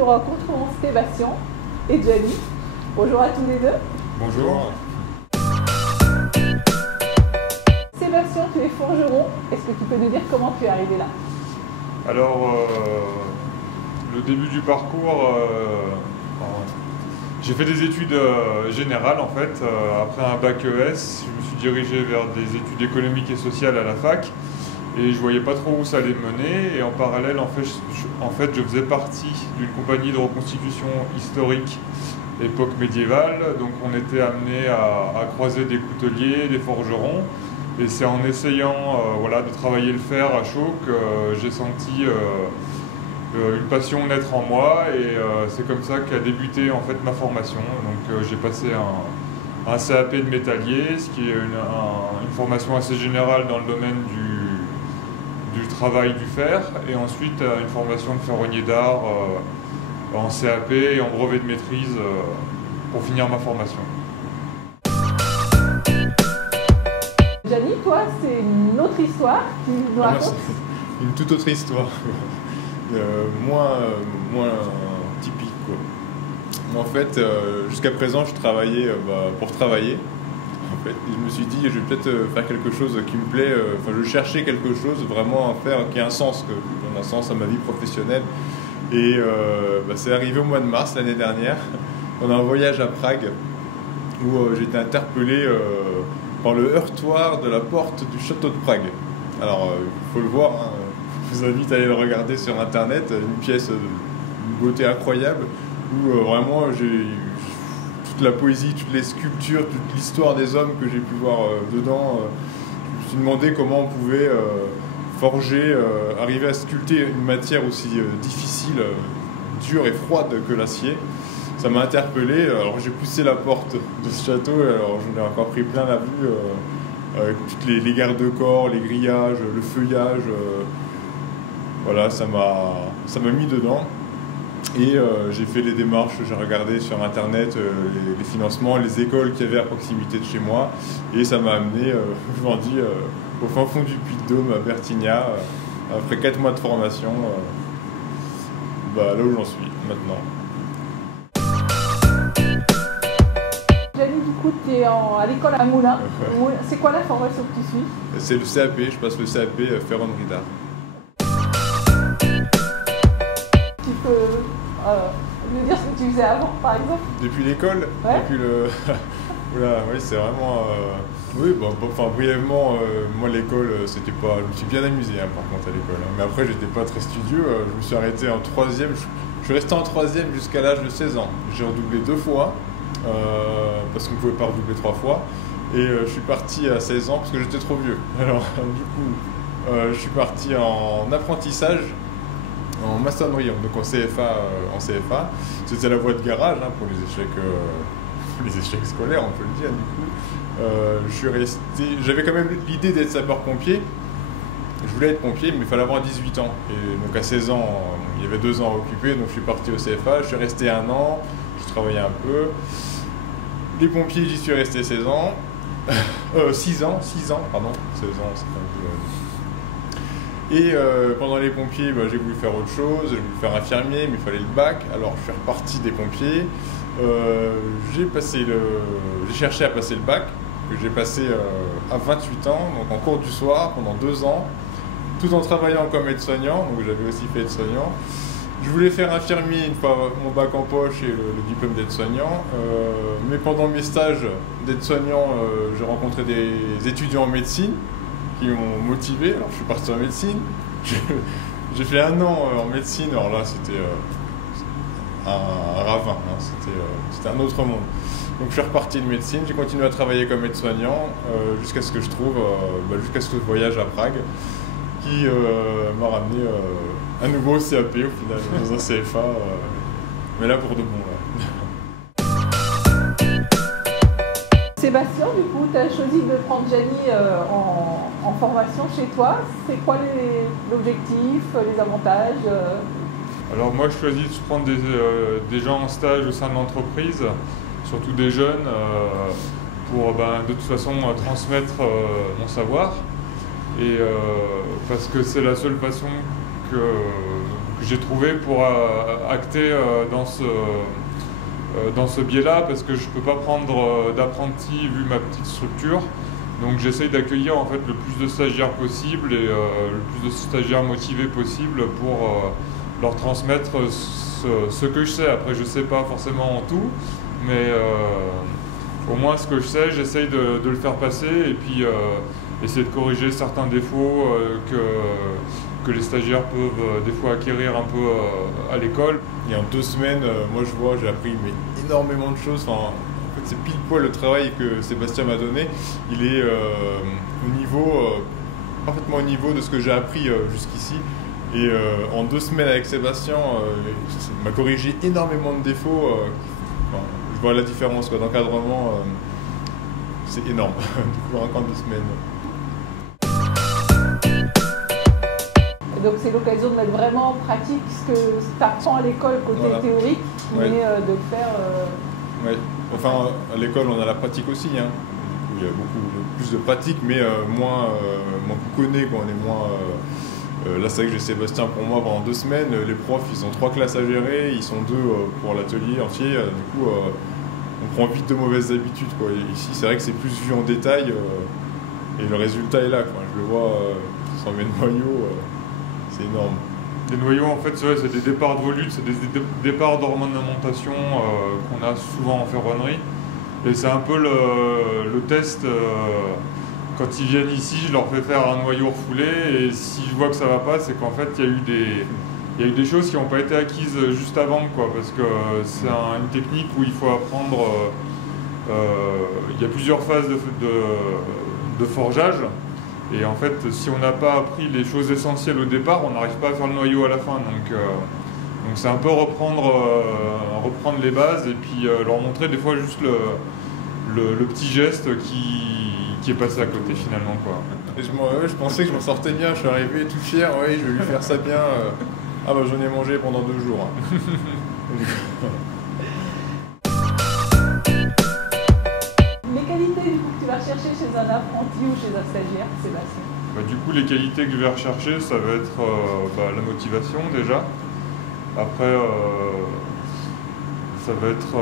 nous rencontrons Sébastien et Gianni. Bonjour à tous les deux. Bonjour. Sébastien, tu es forgeron. Est-ce que tu peux nous dire comment tu es arrivé là? Alors, le début du parcours, j'ai fait des études générales en fait. Après un bac ES, je me suis dirigé vers des études économiques et sociales à la fac. Et je voyais pas trop où ça allait mener. Et en parallèle, en fait, je faisais partie d'une compagnie de reconstitution historique époque médiévale. Donc on était amené à croiser des couteliers, des forgerons. Et c'est en essayant de travailler le fer à chaud que j'ai senti une passion naître en moi. Et c'est comme ça qu'a débuté en fait ma formation. Donc j'ai passé un CAP de métallier, ce qui est une formation assez générale dans le domaine du travail du fer, et ensuite une formation de ferronnier d'art en CAP et en brevet de maîtrise pour finir ma formation. Gianni, toi, c'est une autre histoire. Tu nous racontes? Une toute autre histoire, moins typique, quoi. Moi, en fait, jusqu'à présent, je travaillais pour travailler. En fait, et je me suis dit, je vais peut-être faire quelque chose qui me plaît. Je cherchais quelque chose vraiment à faire qui ait un sens, que donne un sens à ma vie professionnelle. Et c'est arrivé au mois de mars l'année dernière, pendant un voyage à Prague, où j'ai été interpellé par le heurtoir de la porte du château de Prague. Alors, il faut le voir, hein. Je vous invite à aller le regarder sur internet, une pièce d'une beauté incroyable, où vraiment j'ai toute la poésie, toutes les sculptures, toute l'histoire des hommes que j'ai pu voir dedans. Je me suis demandé comment on pouvait forger, arriver à sculpter une matière aussi difficile, dure et froide que l'acier. Ça m'a interpellé. Alors j'ai poussé la porte de ce château, alors j'en ai encore pris plein la vue, avec toutes les garde-corps, les grillages, le feuillage. Voilà, ça m'a mis dedans. Et j'ai fait les démarches, j'ai regardé sur internet les financements, les écoles qu'il y avait à proximité de chez moi. Et ça m'a amené, je m'en dis, au fin fond du Puy-de-Dôme, à Bertigna, après 4 mois de formation, là où j'en suis maintenant. Gianni, du coup, tu es à l'école à Moulins. C'est quoi la formation que tu suis? C'est le CAP, je passe le CAP ferronnerie d'art. Tu peux nous dire ce que tu faisais avant, par exemple? Depuis l'école? Ouais. Depuis le... oui, c'est vraiment... Oui, brièvement, moi l'école, c'était pas... Je me suis bien amusé par contre à l'école. Mais après, j'étais pas très studieux. Je me suis arrêté en 3e. Je suis resté en 3e jusqu'à l'âge de 16 ans. J'ai redoublé 2 fois, parce qu'on ne pouvait pas redoubler 3 fois. Et je suis parti à 16 ans parce que j'étais trop vieux. Alors, du coup, je suis parti en apprentissage, en maçonnerie, donc en CFA. C'était la voie de garage pour les échecs scolaires, on peut le dire. Du coup, je suis resté. J'avais quand même l'idée d'être sapeur-pompier. Je voulais être pompier, mais il fallait avoir 18 ans. Et donc à 16 ans, il y avait 2 ans à occuper, donc je suis parti au CFA. Je suis resté 1 an, je travaillais un peu. Les pompiers, j'y suis resté 16 ans. 6 ans, pardon. 16 ans, c'est un peu... Et pendant les pompiers, j'ai voulu faire autre chose, j'ai voulu faire infirmier, mais il fallait le bac. Alors je suis reparti des pompiers. J'ai cherché à passer le bac, que j'ai passé à 28 ans, donc en cours du soir, pendant 2 ans, tout en travaillant comme aide-soignant, donc j'avais aussi fait aide-soignant. Je voulais faire infirmier une fois mon bac en poche et le diplôme d'aide-soignant, mais pendant mes stages d'aide-soignant, j'ai rencontré des étudiants en médecine qui m'ont motivé. Alors je suis parti en médecine, j'ai fait 1 an en médecine. Alors là c'était un ravin, c'était un autre monde. Donc je suis reparti de médecine, j'ai continué à travailler comme aide-soignant jusqu'à ce que je trouve, jusqu'à ce voyage à Prague qui m'a ramené à nouveau au CAP au final, dans un CFA, mais là pour de bon. Là. Sébastien, du coup, tu as choisi de prendre Gianni en formation chez toi. C'est quoi l'objectif, les avantages? Alors moi je choisis de prendre des gens en stage au sein de l'entreprise, surtout des jeunes, pour de toute façon transmettre mon savoir. Et parce que c'est la seule façon que j'ai trouvé pour acter dans ce biais-là, parce que je ne peux pas prendre d'apprenti vu ma petite structure. Donc j'essaye d'accueillir en fait le plus de stagiaires possible et le plus de stagiaires motivés possible pour leur transmettre ce que je sais. Après je ne sais pas forcément en tout, mais au moins ce que je sais, j'essaye de le faire passer et puis essayer de corriger certains défauts que les stagiaires peuvent des fois acquérir un peu à l'école. Et en 2 semaines, moi je vois, j'ai appris énormément de choses. Enfin, en fait, c'est pile poil le travail que Sébastien m'a donné. Il est parfaitement au niveau de ce que j'ai appris jusqu'ici. Et en 2 semaines avec Sébastien, il m'a corrigé énormément de défauts. Enfin, je vois la différence d'encadrement, c'est énorme. Du coup, en 2 semaines. Donc c'est l'occasion de mettre vraiment en pratique ce que tu apprends à l'école côté théorique, mais de le faire... Ouais. Enfin, à l'école, on a la pratique aussi. Hein. Il y a beaucoup plus de pratique, mais moins connaît. On est moins... là, c'est vrai que j'ai Sébastien pour moi pendant 2 semaines. Les profs, ils ont 3 classes à gérer. Ils sont 2 pour l'atelier entier. Du coup, on prend vite de mauvaises habitudes. Quoi. Et ici, c'est vrai que c'est plus vu en détail. Et le résultat est là. Quoi. Je le vois, sans mes noyaux. C'est énorme. Les noyaux, en fait, c'est des départs de volute, c'est des départs d'ornementation qu'on a souvent en ferronnerie. Et c'est un peu le test. Quand ils viennent ici, je leur fais faire un noyau refoulé. Et si je vois que ça va pas, c'est qu'en fait, il y a eu des choses qui n'ont pas été acquises juste avant, quoi. Parce que c'est une technique où il faut apprendre. Il y a plusieurs phases de forgeage. Et en fait, si on n'a pas appris les choses essentielles au départ, on n'arrive pas à faire le noyau à la fin. Donc c'est un peu reprendre les bases et puis leur montrer des fois juste le petit geste qui est passé à côté finalement, quoi. Et je pensais que je m'en sortais bien, je suis arrivé tout fier, oui, je vais lui faire ça bien. Ah bah j'en ai mangé pendant 2 jours. Hein. Les qualités du coup, que tu vas chercher chez un apprenti ou chez un stagiaire, Sébastien? Du coup, les qualités que je vais rechercher, ça va être la motivation déjà. Après, ça va être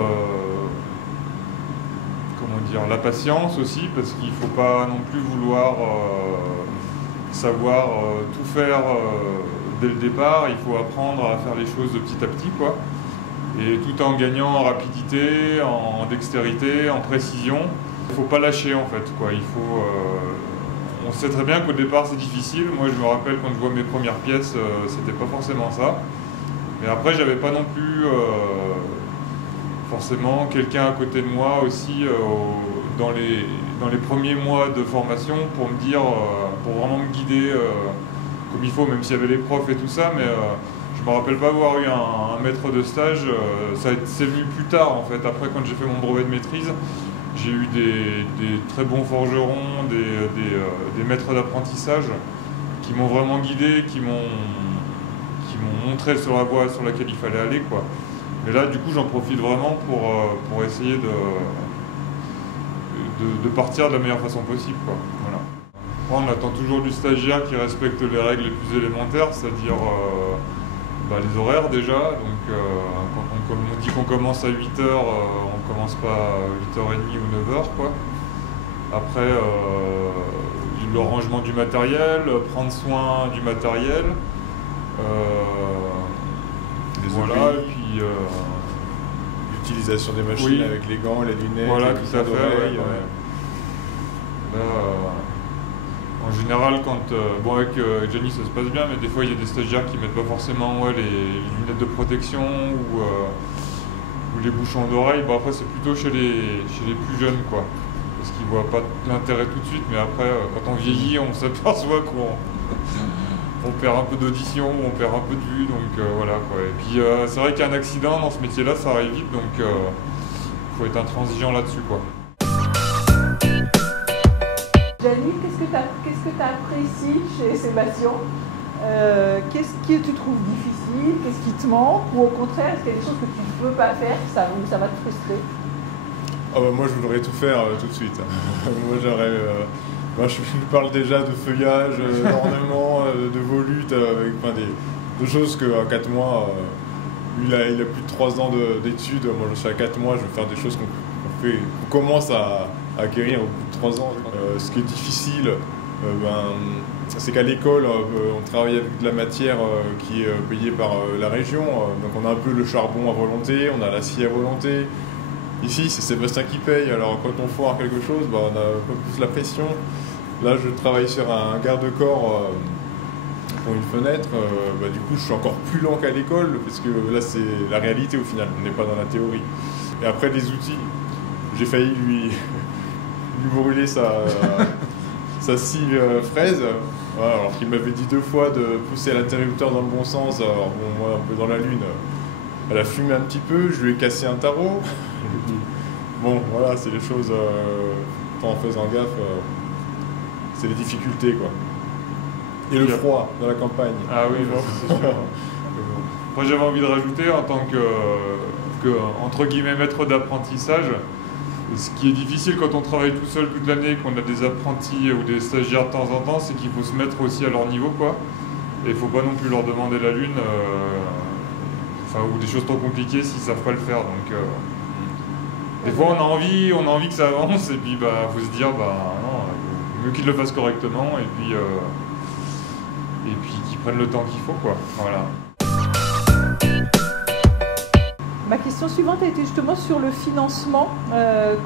comment dire, la patience aussi, parce qu'il ne faut pas non plus vouloir savoir tout faire dès le départ. Il faut apprendre à faire les choses de petit à petit, quoi. Et tout en gagnant en rapidité, en dextérité, en précision. Il ne faut pas lâcher en fait, quoi. On sait très bien qu'au départ c'est difficile. Moi je me rappelle quand je vois mes premières pièces, c'était pas forcément ça. Mais après j'avais pas non plus forcément quelqu'un à côté de moi aussi dans les premiers mois de formation pour me dire, pour vraiment me guider comme il faut, même s'il y avait les profs et tout ça, mais je me rappelle pas avoir eu un maître de stage. C'est venu plus tard en fait. Après quand j'ai fait mon brevet de maîtrise, j'ai eu des très bons forgerons, des maîtres d'apprentissage qui m'ont vraiment guidé, qui m'ont montré sur la voie sur laquelle il fallait aller, quoi. Mais là, du coup, j'en profite vraiment pour essayer de partir de la meilleure façon possible, quoi. Voilà. On attend toujours du stagiaire qui respecte les règles les plus élémentaires, c'est-à-dire les horaires déjà. Donc, quand on dit qu'on commence à 8h, on commence pas à 8h30 ou 9h, quoi. Après, le rangement du matériel, prendre soin du matériel. Voilà, et puis l'utilisation des machines avec les gants, les lunettes, voilà, tout à fait. Là, en général, avec Jenny ça se passe bien, mais des fois il y a des stagiaires qui mettent pas forcément les lunettes de protection ou les bouchons d'oreille. Bon, après c'est plutôt chez les plus jeunes, quoi, parce qu'ils voient pas l'intérêt tout de suite, mais après quand on vieillit on s'aperçoit qu'on perd un peu d'audition, on perd un peu de vue, donc voilà, quoi. Et puis c'est vrai qu'un accident dans ce métier-là, ça arrive vite, donc faut être intransigeant là-dessus, quoi. Jenny, qu'est-ce que tu as appris ici chez Sébastien? Qu'est-ce que tu trouves difficile? Qu'est-ce qui te manque? Ou au contraire, est-ce qu'il y a des choses que tu ne peux pas faire, ça va te frustrer? Moi, je voudrais tout faire tout de suite. Moi, je parle déjà de feuillage, d'ornement, de volute, avec de choses qu'à 4 mois, lui, il a plus de 3 ans d'études, moi je suis à 4 mois, je vais faire des choses qu'on commence à acquérir au bout de 3 ans. Ce qui est difficile, c'est qu'à l'école, on travaille avec de la matière qui est payée par la région, donc on a un peu le charbon à volonté, on a l'acier à volonté. Ici, c'est Sébastien qui paye, alors quand on foire quelque chose, on a un peu plus la pression. Là, je travaille sur un garde-corps pour une fenêtre, du coup, je suis encore plus lent qu'à l'école, parce que là, c'est la réalité au final, on n'est pas dans la théorie. Et après, les outils, j'ai failli lui brûler sa scie fraise, voilà, alors qu'il m'avait dit 2 fois de pousser l'interrupteur dans le bon sens. Alors bon, moi un peu dans la lune, elle a fumé un petit peu, je lui ai cassé un tarot. Bon voilà, c'est les choses, en faisant gaffe, c'est les difficultés quoi. Et le froid dans la campagne. Ah oui, c'est sûr. Moi j'avais envie de rajouter en tant que entre guillemets maître d'apprentissage. Ce qui est difficile quand on travaille tout seul toute l'année, qu'on a des apprentis ou des stagiaires de temps en temps, c'est qu'il faut se mettre aussi à leur niveau, quoi. Et il ne faut pas non plus leur demander la lune, ou des choses trop compliquées s'ils ne savent pas le faire. Donc, des fois, on a envie que ça avance, et puis faut se dire, non, mieux qu'ils le fassent correctement, et puis qu'ils prennent le temps qu'il faut, quoi. Voilà. Ma question suivante a été justement sur le financement.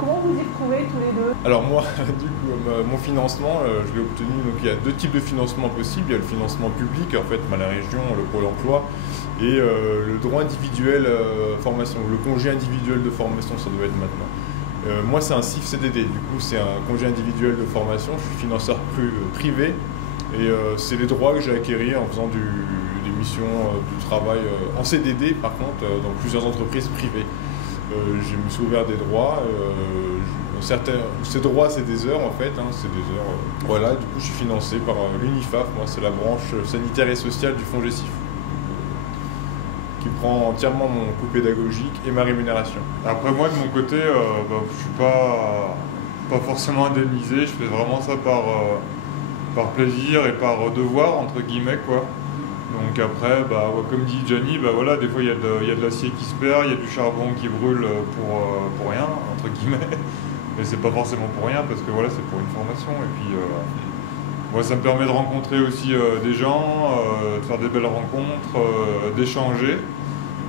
Comment vous y retrouvez tous les deux? Alors moi, du coup, mon financement, je l'ai obtenu. Donc il y a 2 types de financement possibles. Il y a le financement public, en fait, la région, le Pôle emploi, et le droit individuel formation, le congé individuel de formation, ça doit être maintenant. Moi, c'est un CIF CDD. Du coup, c'est un congé individuel de formation. Je suis financeur privé. Et c'est les droits que j'ai acquéris en faisant des missions du travail en CDD, par contre, dans plusieurs entreprises privées. Je me suis ouvert des droits. Ces droits, c'est des heures, en fait. C'est des heures. Voilà, du coup, je suis financé par l'UNIFAF. Moi, c'est la branche sanitaire et sociale du fonds GESIF, qui prend entièrement mon coût pédagogique et ma rémunération. Après, moi, de mon côté, je ne suis pas forcément indemnisé. Je fais vraiment ça par plaisir et par devoir, entre guillemets, quoi. Donc après, comme dit Gianni, voilà, des fois il y a de l'acier qui se perd, il y a du charbon qui brûle pour rien, entre guillemets. Mais c'est pas forcément pour rien, parce que voilà, c'est pour une formation. Et puis, moi, ça me permet de rencontrer aussi des gens, de faire des belles rencontres, d'échanger.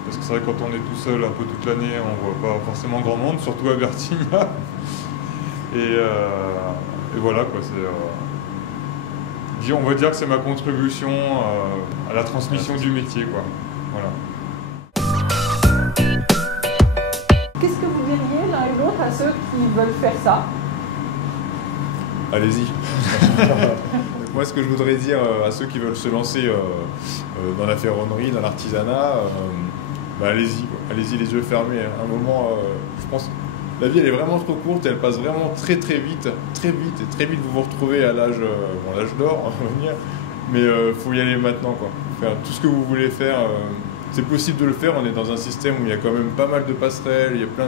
Parce que c'est vrai que quand on est tout seul un peu toute l'année, on voit pas forcément grand monde, surtout à Bertigna. Et voilà, quoi, on va dire que c'est ma contribution à la transmission du métier, quoi. Voilà. Qu'est-ce que vous diriez l'un et l'autre à ceux qui veulent faire ça? Allez-y. Moi, ce que je voudrais dire à ceux qui veulent se lancer dans la ferronnerie, dans l'artisanat, allez-y, quoi. Allez-y les yeux fermés. À un moment, je pense, la vie elle est vraiment trop courte, elle passe vraiment très très vite, et très vite vous vous retrouvez à l'âge d'or, on va dire, mais faut y aller maintenant, quoi. Faire tout ce que vous voulez faire, c'est possible de le faire. On est dans un système où il y a quand même pas mal de passerelles, il y a plein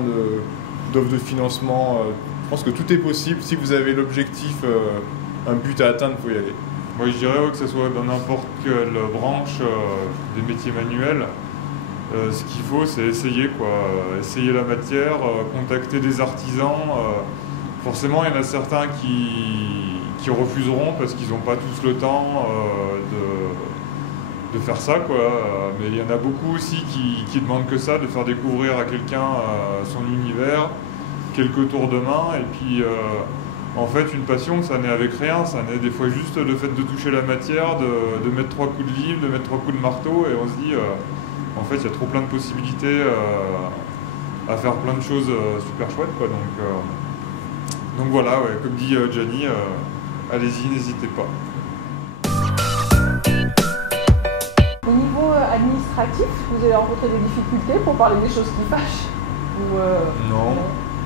d'offres de financement. Je pense que tout est possible. Si vous avez l'objectif, un but à atteindre, il faut y aller. Moi, je dirais que ce soit dans n'importe quelle branche des métiers manuels. Ce qu'il faut, c'est essayer, quoi. Essayer la matière, contacter des artisans. Forcément, il y en a certains qui refuseront parce qu'ils n'ont pas tous le temps de faire ça, quoi. Mais il y en a beaucoup aussi qui demandent que ça, de faire découvrir à quelqu'un son univers, quelques tours de main. Et puis, en fait, une passion, ça n'est avec rien. Ça n'est des fois juste le fait de toucher la matière, de mettre 3 coups de livre, de mettre 3 coups de marteau, et on se dit... en fait, il y a trop plein de possibilités à faire plein de choses super chouettes, quoi. Donc voilà, ouais, comme dit Gianni, allez-y, n'hésitez pas. Au niveau administratif, vous avez rencontré des difficultés pour parler des choses qui fâchent Non.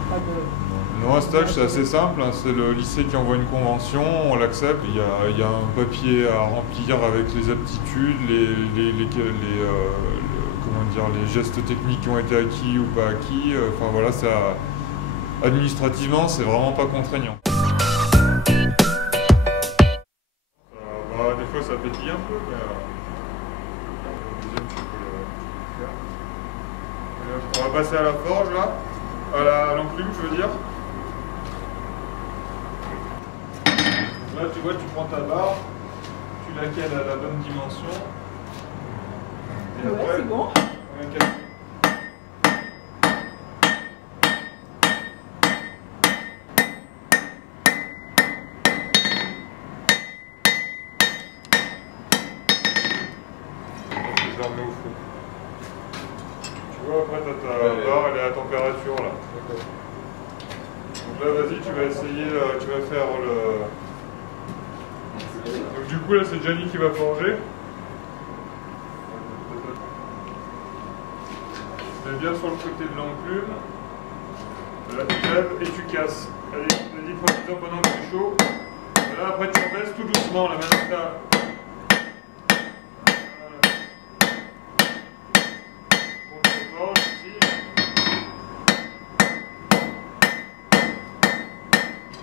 Pas de... Non, un stage, c'est assez simple, hein. C'est le lycée qui envoie une convention, on l'accepte. Il y a un papier à remplir avec les aptitudes, les gestes techniques qui ont été acquis ou pas acquis. Enfin voilà, administrativement, c'est vraiment pas contraignant. Des fois, ça pétille un peu, mais On va passer à la forge là, à l'enclume je veux dire. Donc là tu vois, tu prends ta barre, tu la cales à la bonne dimension. Et Ouais, après, c'est bon. Je la remets au feu. Tu vois, après ta barre, elle est à température là. Donc là, vas-y, tu vas essayer, tu vas faire le... Donc du coup là, c'est Gianni qui va forger. Tu mets bien sur le côté de l'enclume. Là, tu lèves et tu casses. Allez, vas-y, profite-en pendant que c'est chaud. Voilà, après tu rebaisses tout doucement là, maintenant t'as...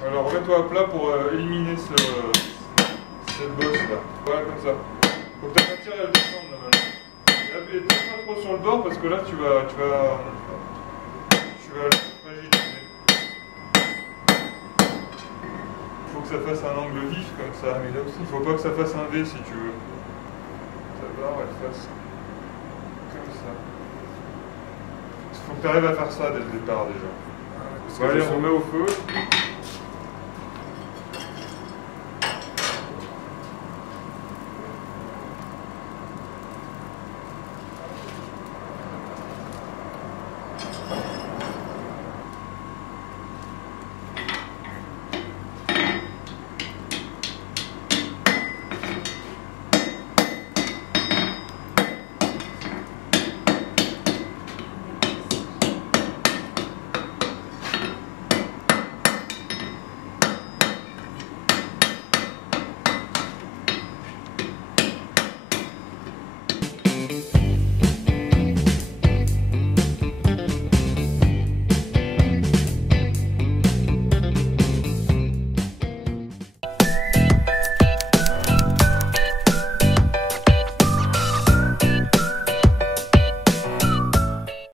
Alors remets-toi à plat pour éliminer cette bosse là. Voilà comme ça. Faut que ta matière elle descende là maintenant. Et tire pas trop sur le bord parce que là tu vas fragiliser. Il faut que ça fasse un angle vif comme ça. Mais là aussi, il faut pas que ça fasse un V si tu veux. Ta barre elle fasse comme ça. Il faut que tu arrives à faire ça dès le départ déjà. Bon, allez, on remet au feu.